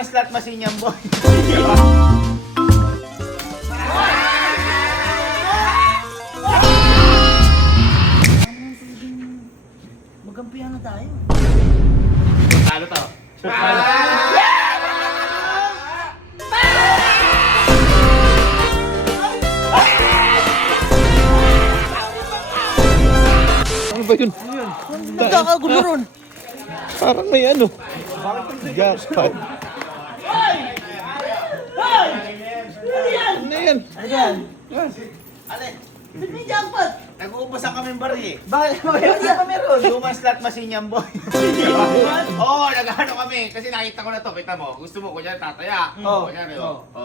Lumang slot machine yan, boy. Magampihan na tayo. Talo to. Ano ba yun? Nagkakagulo ron. Parang may ano. Jackpot. Ano yan? Ano yan? Ale, Ba't may jackpot? nag-uubos ang kaming bari eh. Bakit? Bakit pa meron? Lumang slot machine yan, boy. Oo, nag-ano kami. Kasi nakita ko na to. Kita mo, gusto mo, kunyari tataya. Oo. Kunyari, Oo. oh.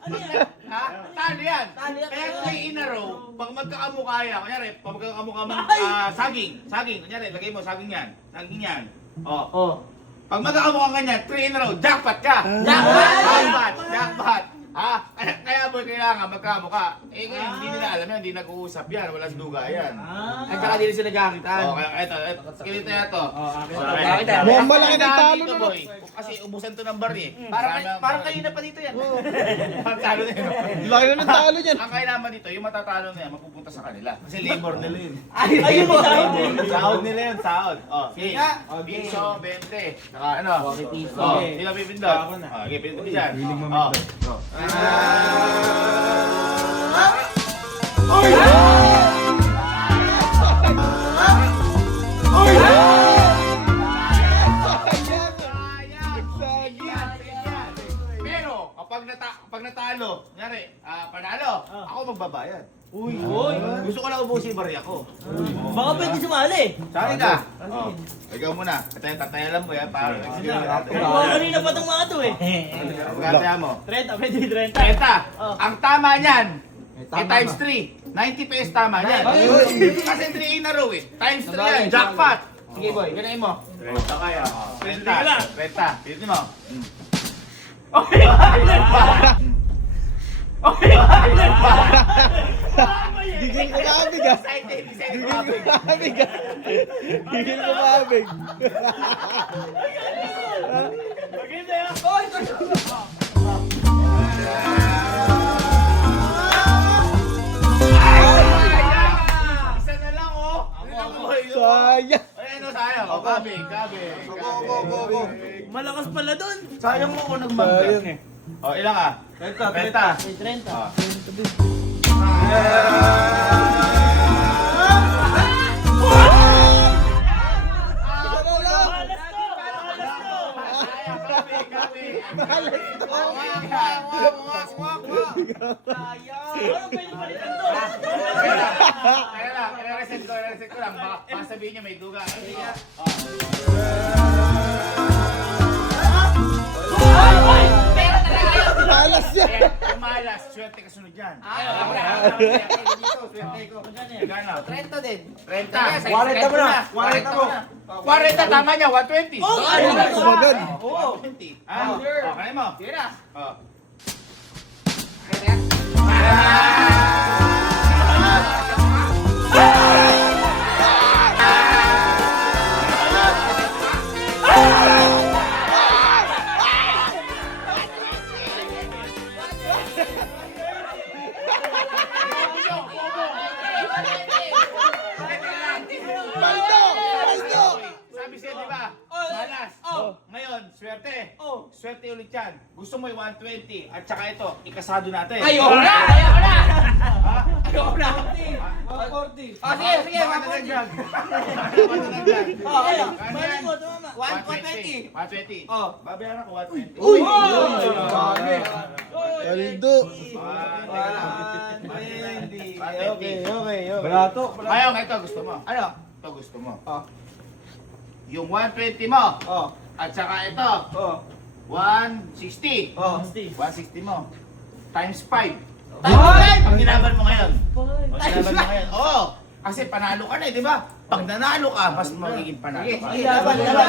Ano yan? Ha? Talo yan. Talo yan. Kaya 3 in a row, pag magkakamukha yan, kunyari, pag magkakamukha mo, Ay! saging, kunyari, lagay mo, saging yan. Oh. Oh. Pag magkakamukha ka niyan, 3 in a row, jackpot ka! Jackpot! Jackpot! Ha? Kaya boy, kailangan magkamukha. Eh ngayon, hindi nila alam yan, hindi nag-uusap yan, walang duga yan. At saka hindi sila nagkakitaan. Oh, kaya ito, ganito yan to. Nakakita. Mukhang malaki ng talo dito, na, boy. Kasi ubusan to ng bar eh. Parang kayo na pa dito yan. Ang talo na yun. Laki na ng talo niyan. Ang kailangan dito, yung matatalo na yan, mapupunta sa kanila. Kasi labor nila yun. Ayun mo tayo. Sahod nila yun, sahod. Oh, sige. Okay. Piso, 20. Saka ano? Okay, piso. Oh, Okay. sila pipindot. Okay, pindot dyan. Oh. Pero, kapag natalo, kunyari, panalo, ako magbabayad. Uy. Gusto ko lang ubusin bari ako. Baka pwede sumali. Sali ka. Oh. Ikaw muna. Tatayalan mo yan para Kanina pa itong mga to eh. Pagkataya mo. 30, pwede 30. 30. Oh. Ang tama niyan, times 3. 90 pesos tama niyan. Kasi 3 in a row eh. Times 3 yan. Jackpot. Sige boy, ganayin mo. 30 kaya. 30. 30. Pilitin mo. Digil ko maabig ah. Excited. Digil ko maabig ah. Digil ko maabig. Maganda yan. Isa na lang oh. Sayang. Ayun o, sayang. O, gabi. Go. Malakas pala dun. Sayang mo kung nagmamagyan eh. O, ilang ah? 30. 30. Ah. Parang pwede palitan to. Kaya lang, i-reset ko lang. Baka sabihin niyo may duga. Malas yan. Yung malas, swerte kasunod dyan. Swerte ko. Gano? 30 din. 30. 40 mo na. 40 tama niya, 120. Oh, Kumagad. Oo. 120. Ah, kaya mo. Tira. Oh. Baldo! Baldo! Sabi siya, di ba? Malas. Ngayon, swerte. Swerte ulit yan. Gusto mo yung 120 at saka ito, ikasado natin. Ayoko na! Ha? Ayoko na! 40. Sige, Baka nadagdag. Baka nadagdag. Ayun. Ano Mali yan? mo, tumama. 120. 120. Oh. Babayaran ko 120. Uy! Grabe. Baldo. Okay. Barato. Ngayon, ito gusto mo. Ano? Ito gusto mo. Oh. Yung 120 mo. Oh. At saka ito. Oh. 160. Oh. 160 mo. Times 5. Times five? Pag nilaban mo ngayon. Pag nilaban mo ngayon. Oo. Kasi panalo ka na eh, di ba? Pag nanalo ka, mas magiging panalo ka. Sige, laban na!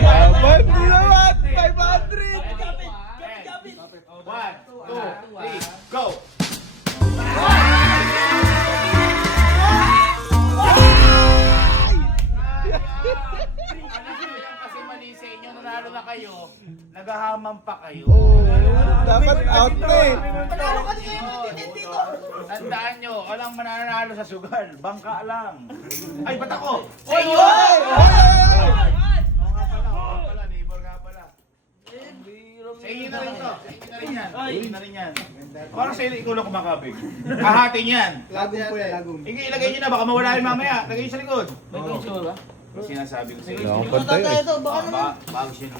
Dapat di naman. 500. Kapit! 1, 2, 3, go! maghahaman pa kayo. Dapat out na eh. Panalo ka din kayo dito. Tandaan nyo, walang mananalo sa sugal. Bangka lang. Ay, ba't ako? Oy, Oy! oy! Pala, neighbor nga pala. Sa inyo na rin to. Sa inyo na rin yan. Sa inyo na rin yan. Parang sa inyo, ikaw lang kumakabig. Hahatin yan. Lagong po yan. Lagong. Ilagay nyo na, baka mawala yun mamaya. Lagay nyo sa likod. Yung sinasabi ko sa inyo. Wala akong pantay eh. Baka naman. Bago siya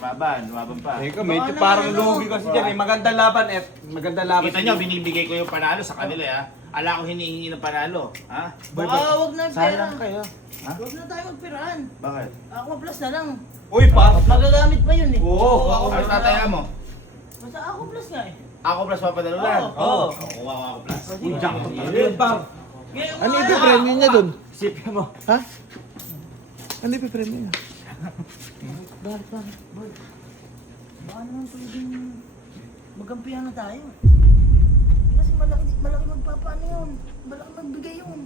lumaban pa. Ikaw, medyo parang lugi kasi dyan eh. Magandang laban eh. Magandang laban. Kita nyo, binibigay ko yung panalo sa kanila ha. Ala ko hinihingi ng panalo. Ha? Baka wag na yung pera. Sayang kayo. Ha? Wag na tayo magpirahan. Bakit? Ako plus na lang. Uy, pa! Magagamit pa yun eh. Oo. Ano tataya mo? Basta ako plus nga eh. Ako plus papadalulan. Oo. Kuha ko ako plus. Uy, jackpot. Yun, pa! Ngayon Ano nga. ipipremyo niya dun? Isipin mo. Ha? Ano ipipremyo niya? Bakit? Boy. Baka naman pwedeng magkampihan na tayo. Kasi malaki magpapaano yun. Malaki magbigay yun.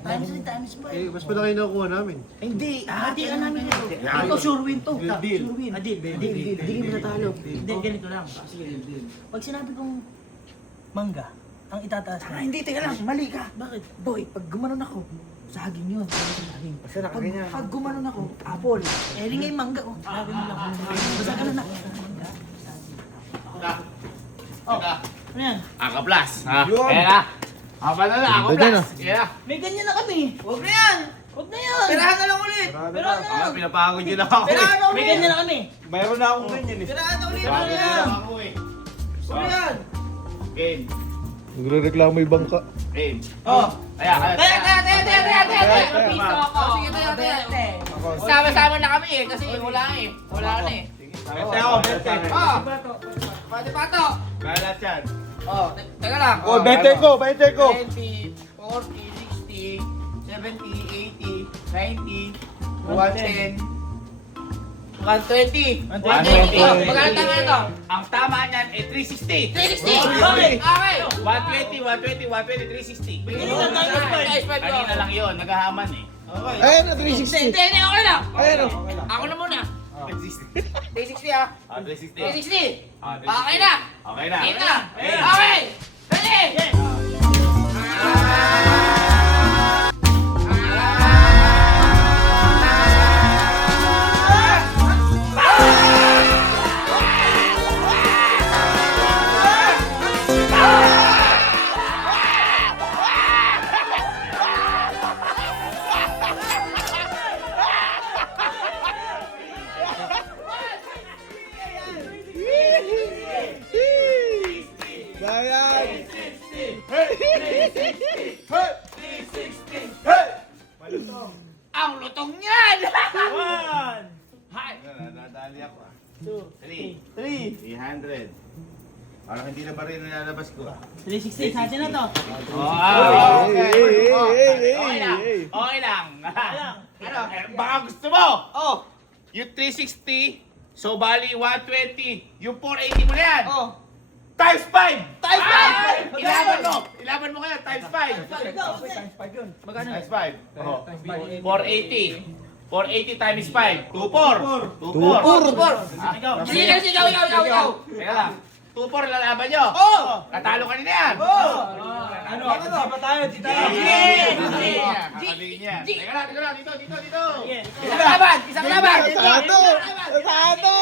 Times 3, times 5. mas malaki na kuha namin. Hindi, hatian namin ito. Ito sure win to. Sure win. Deal. Hindi mo natalo. Hindi, ganito lang. Sige, deal. Pag sinabi kong mangga, ang itataas na. Hindi, teka lang. Mali ka. Bakit? Boy, pag gumanon ako, saging yun. Saging. Basta nakaganyan. Pag gumanon ako, apple. Eh, rin nga yung mangga. Oh, sabi mo lang. Basta ka na. Mangga. Oh, ano yan? Ako plus. Ha? Yun. Kaya na. Ako pa na lang. Ako Ganda dyan, plus. Kaya na. May ganyan na kami. Huwag na yan. Huwag na yan. Perahan na lang ulit! Perahan na Ako lang. pinapagod yun ako. Perahan na May ulit! ganyan na kami. Mayroon na akong ganyan eh. Perahan na ulit! Ano Pinapagod yan? yun ako eh. Ano yan? Game. Nagre-reklamo yung bangka. Game. Oh! Kaya. Piso ako! Sige, tayo. Sama-sama na kami eh, kasi wala eh. Wala na eh. Bente ako, bente. Oh! Pato! Kaya lahat yan. Oh, teka lang. Oh, bete ko! 20, 40, 60, 70, 80, 90, 110, 120. 120. Magkano tama ito? Ang tama niyan ay 360. 360! Okay! Okay! 120, 360. Kanina lang yun, naghahaman eh. Ayan na, Hindi, 360. hindi, okay lang. Ayan o. Ako na muna. 360. 360 ah. 360. 360. Okay na. Okay na. Kita. Okay. Ready? Bayan! Ang lutong niyan! Nadali ako ah. 300. Parang hindi na ba rin nilalabas ko? 360, sa atin na to. Okay lang. Okay lang. Ano? Baka gusto mo? Oh. Yung 360, so bali 120. Yung 480 mo na yan. Oh. Times 5! Times five! Ilaban mo! Ilaban mo kaya, times 5! Magkano? Times 5. Oh. 480. 480 times 5. 24. Sige, ikaw. Teka lang. 24 lalaban nyo. Oh! Katalo kanina yan. Ano? Di ba tayo? Di tayo? Kakaliin yan. Teka lang. Dito. Isang laban! Isang laban! Sato! Sato!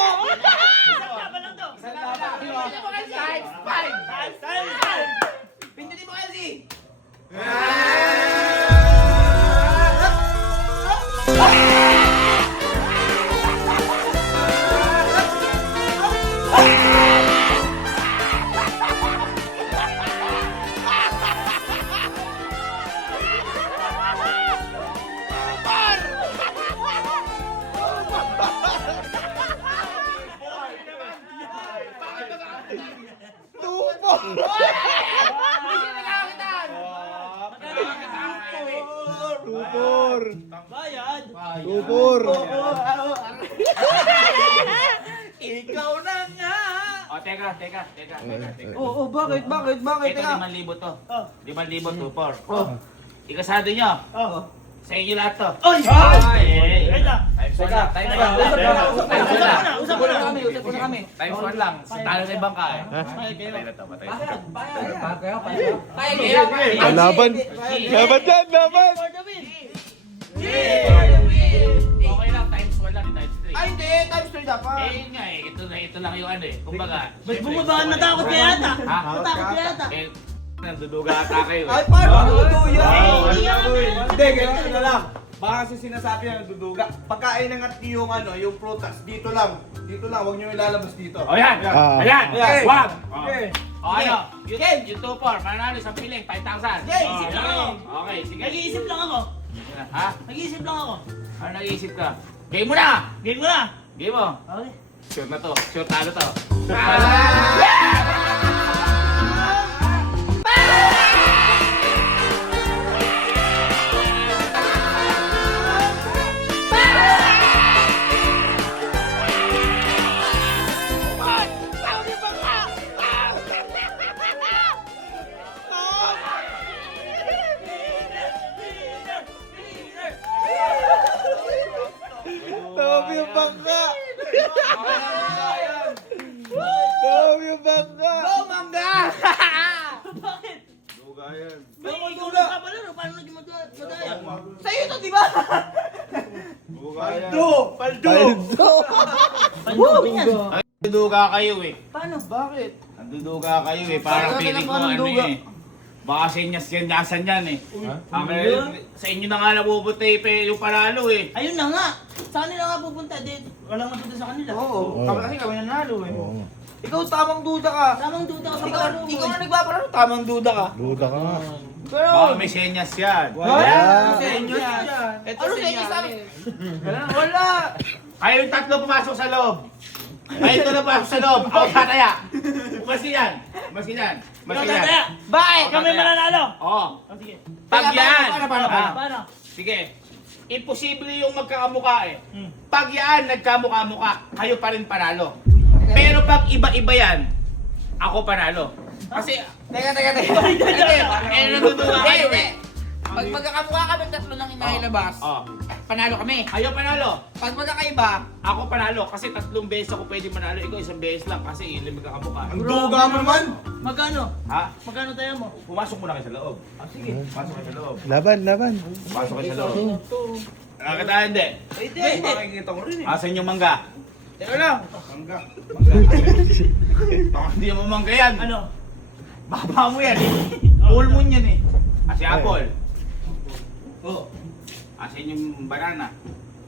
Times 5! Pindutin mo kasi! Tupo! Tupor! Bayad. Tupor! Ikaw na nga! O, teka. Oo, bakit? Ito, 5,000 to. 5,000 tupor. Ikasado nyo. Sa inyo lahat to. Oy! Ay! Wait lang. Times 1 lang. Times 1 lang. Usap mo na kami. Times 1 lang. Talo na yung bangka eh. Patay na to. Patay na to. Ah, laban. Laban dyan, laban. Okay lang. Times 1 lang. Times 3. Ay, hindi. Times 3 dapat. Eh, yun nga eh. Ito lang yung ano eh. Kumbaga. Ba't bumaba? Natakot ka yata. Ha? Natakot ka yata. Eh, nanduduga ata kayo Ay, eh. paano matuto yan? Hindi, ganyan na lang. Baka kasi sinasabi na duduga. Pagkain ng at yung yung prutas, dito lang. Dito lang, huwag nyo ilalabas dito. O yan! Ah. Ayan! Okay. Wag! Okay. O ano? Yung 2-4, manalo sa piling, 5,000. Sige, isip lang ako. Okay, sige. Nag-iisip lang ako. Ha? Nag-iisip lang ako. Ano nag-iisip ka? Game mo na! Game mo na. Game mo! Okay. Sure na to. Sure talo to. Tawag yung bangka. Tawag yung bangka. Go, Mangga! Bakit? Duga yan. May ikaw na ka pala, no? Paano naging madaya? Sa'yo to, di ba? Duga yan. Paldo. Paano yan? Nanduduga kayo eh. Paano? Bakit? Nanduduga kayo eh. Parang Paano feeling ko ka ano nanduga? eh. Baka senyas-senyasan yan eh. Sa inyo na nga nabubuti yung panalo eh. Ayun na nga. Sa kanila nga pupunta. Walang napunta sa kanila. Oo. Oo. Kami kasi kami nanalo eh. Oo. Ikaw tamang duda ka. Tamang duda ka sa Ikaw, panalo mo. ikaw na nagpaparalo, tamang duda ka. Duda ka nga. Pero, Baka may senyas yan. Wala. Senyos yan. Ito Ano senyos sa amin? Wala. Kayo yung tatlo pumasok sa loob. Kayo ito na pumasok sa loob. Ako tataya. Umasin yan. Umasin yan. Ikaw Umasin yan. tataya. Bakit? Kami mananalo. Oo. Oh, sige. Pag Paano, yan. paano? Ah, Paano? Sige. Imposible yung magkakamukha eh. Hmm. Pag yan nagkamukha-mukha, kayo pa rin panalo. Pero pag iba-iba yan, ako panalo. Kasi, Teka. nanduduga kayo Hindi. eh. Pag magkakamukha kami tatlo ng inailabas, Oh. panalo kami. Ayaw panalo. Pag magkakaiba, Ako panalo kasi 3 beses ako pwede manalo. Ikaw 1 beses lang kasi yun yung magkakamukha. Ang duga mo naman. Magkano? Ha? Magkano tayo mo? Pumasok muna kayo sa loob. sige. Pasok kayo sa loob. Laban, laban. Pasok kayo sa loob. Nakakataan hindi. Hindi. Makikita ko rin eh. Asan yung mangga? Teka lang. Hangga. Baka hindi mo mangga yan. Ano? Baba mo yan eh. Full moon yan eh. Asi apple. Oh. Asan yung banana?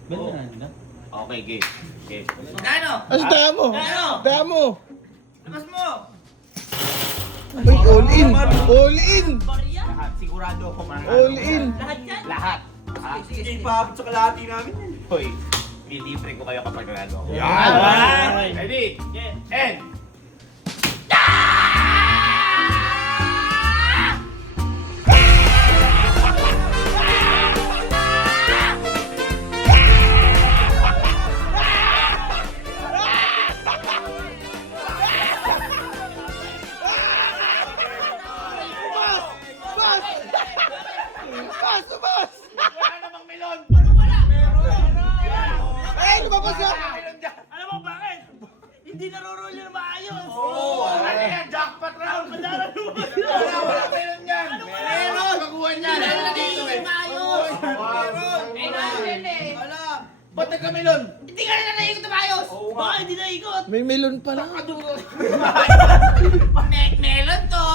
Okay, game. Okay. Ano? Ano taya mo? Ano? Taya mo. Labas mo. Uy, all in. All in. Barya? Lahat. Sigurado ako mananalo. All in. Lahat yan? Lahat. Ha? Sige. Ipahabot sa kalahati namin yan. Hoy. Libre ko kayo kapag nanalo ako. Yan. Ready? And. Wala namang melon! Ay, lumabas ka. Alam mo bakit? Hindi naroroll yung maayos. Ano yan? Jackpot round! Madalang lumabas Wala melon yan! Meron! Kakuha niyan! Ano na dito eh? maayos. Eh, natin eh. Ba't nagka-melon? Hindi ka na naikot na maayos. Baka hindi naikot. May melon pala. Melon to.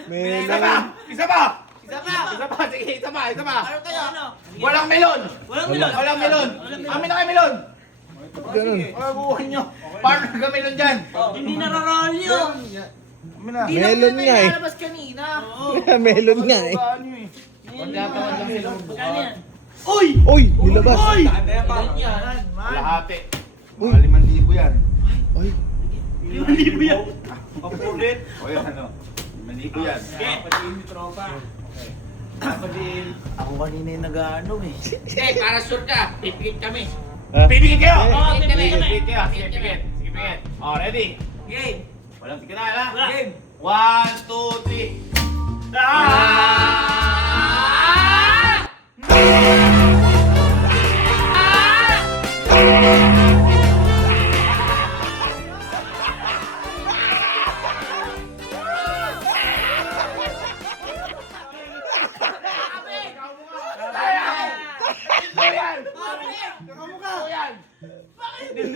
Isa Melon. pa! Isa pa! Isa pa. Isa pa! Sige, isa pa! Isa pa! Ano kayo? Ano? Walang melon! Walang milon. Walang melon! Amin na kayo melon! Ganun. Wala buhay nyo! Paano nagka-melon dyan? Hindi naroroll yun. Amin na! Hindi Melon naman nga eh. nalabas kanina. Melon nga eh. Paano eh? Magkano yan? Uy! Uy, nilabas. Uy! Ano yan pa? Kalahati. Uy. Mga 5,000 yan. Ay, 5,000 yan. Papulit. O yan ano? 5,000 yan. Papatiin ni tropa. Ako kanina yung nag-ano eh. Hindi, para sure ka. Pipikit kami. ah. Pipigit kayo! Oo, pipigit kami. Pipigit kayo. Sige, pipigit. Sige, pipigit. O, ready? Game. Walang tignan ha? Wala. Game. 1, 2, 3. Ah!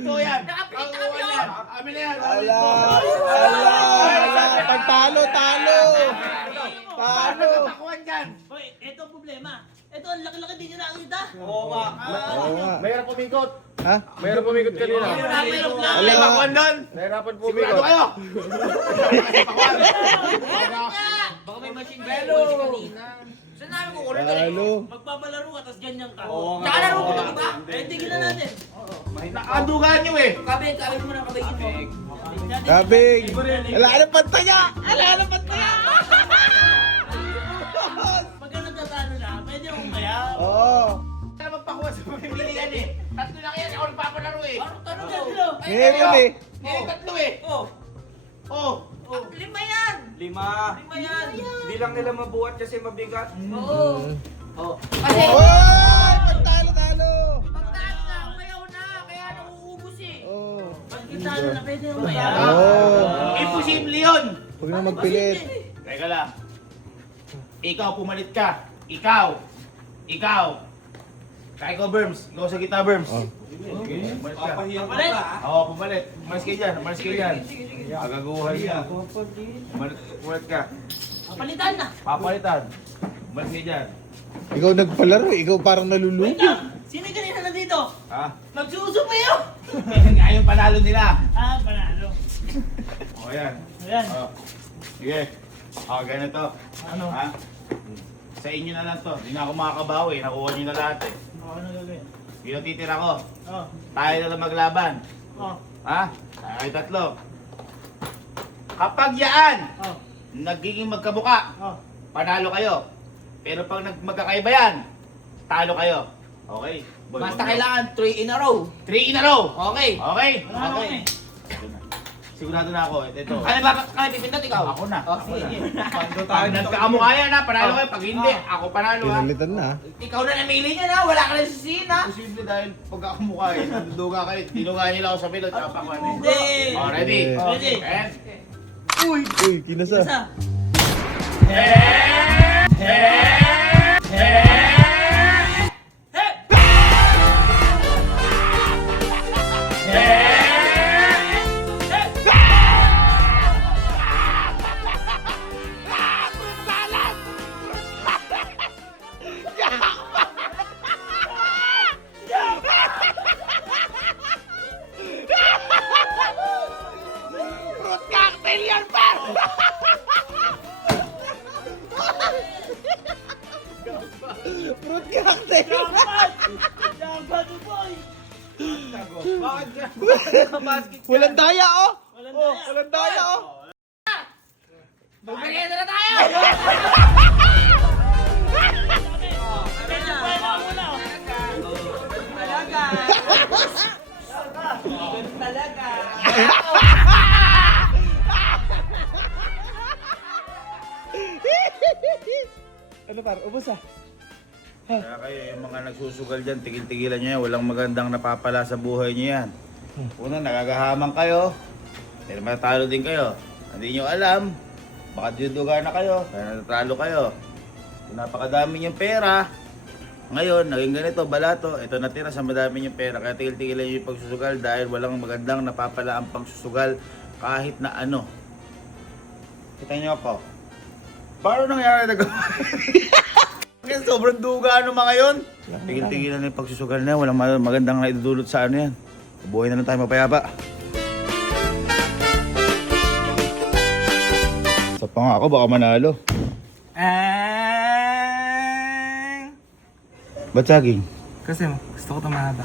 Totoo yan. Nakapit na Ang kami uwan yun. yan. Amin na yan. Ala! Ala! Pagtalo, talo! Talo! Takuan dyan. Hoy, ito ang problema. Ito, ang laki-laki din yung nakakita. Oo nga. Oo nga. Mayroon pumikot. Ha? Mayroon pumikot kanina. Mayroon lang. May pakuan doon. Nahirapan Sigurado pumikot. kayo. Pakuan. Baka may machine gun kanina. Saan namin kukunin to? Talo! Magpapalaro ka, tapos ganyan ka. Oo nga. Nakalaro ko to, di ba? Eh, tigil na natin. Nakadugaan nyo eh. Kabig mo na, kabigin mo. Kabig! Wala ka ng pantaya! Wala ka ng pantaya! Pagka nagtatalo na, pwede akong kaya. Oo! Kaya magpakuha sa pamimilian eh. Tatlo lang yan. Ako nagpapalaro eh. Ano tatlo? Ngayon eh! Tatlo eh. Oh, Oh. Lima yan! 5. Lima yan! Hindi lang nila mabuhat kasi mabigat. Oo. Oh. Kasi, Oy! Pagtalo, talo! pagtaas na, umayaw na, kaya nauubos eh. Oo! pag kitalo na, pwede akong kaya. Oo! Imposible yun. Huwag na magpilit. Teka lang. Ikaw pumalit ka. Ikaw. Kaya ko, Berms. Ikaw sa gitna, Berms. Oh. Sige, pumalit ka. Papahiyang Palit. ka. Oo, pumalit. Umalis kayo dyan. Agaguhan niya. Pumalit ka. Palitan na. Papalitan. Umalis kayo dyan. Ikaw nagpalaro, ikaw parang Wait nalulugi. lang. Sino yung kanina nandito? Ha? Nagsusumayo. Nga yung panalo nila. Ah, panalo. O, yan. Ayan. O. Sige. O, ganito. Ano? Ha? Sa inyo na lang to. Hindi na ako makakabawi. Nakuha nyo na lahat eh. Ano gagawin? Sino titira ko? Oh. Tayo na lang maglaban. Oh. Ha? Tayo tatlo. Kapag yaan, Oh. nagiging magkabuka, Oh. panalo kayo. Pero pag magkakaiba yan, talo kayo. Okay? Basta kailangan 3 in a row. 3 in a row. Okay. Okay? Ano Okay. eh? Sigurado na ako. Ito. Kaya pipindot ikaw? Ako na. Oh, sige. Pag nagkakamukha yan ha, panalo kayo. Pag hindi, ako panalo ha. Pinalitan na. Ikaw na namili niya na, wala ka na sisihin ha. Posible dahil pagkakamukha eh. Nanduga kayo. Dinuga nila ako sa pilot. Tsaka ako ano eh. Hindi. Oh, ready? Ready. And... Uy, kinasa. Isa. Fruit cocktail! Jackpot! Jackpot, boy! Walang daya oh! Walang Oh, daya. walang daya oh! Magmerienda na tayo! Medyo pa na muna. Ano par, ubos ah. Kaya kayo yung mga nagsusugal dyan, tigil-tigilan nyo yan. Walang magandang napapala sa buhay nyo yan. Una, nagagahamang kayo. Pero matalo din kayo. Hindi nyo alam. Baka dinuduga na kayo. Kaya natatalo kayo. Kung napakadami nyong pera. Ngayon, naging ganito, balato. Ito natira sa madami nyong pera. Kaya tigil-tigilan nyo yung pagsusugal dahil walang magandang napapala ang pagsusugal kahit na ano. Kita nyo ako. Paano nangyari na Kasi sobrang duga ano mga yun. Tigil-tigilan na yung pagsusugal na yan. Walang magandang naidudulot sa ano yan. Buhay na lang tayo mapayapa. Sa pa nga ako, baka manalo. Ba't saging? Kasi gusto ko ito mahaba.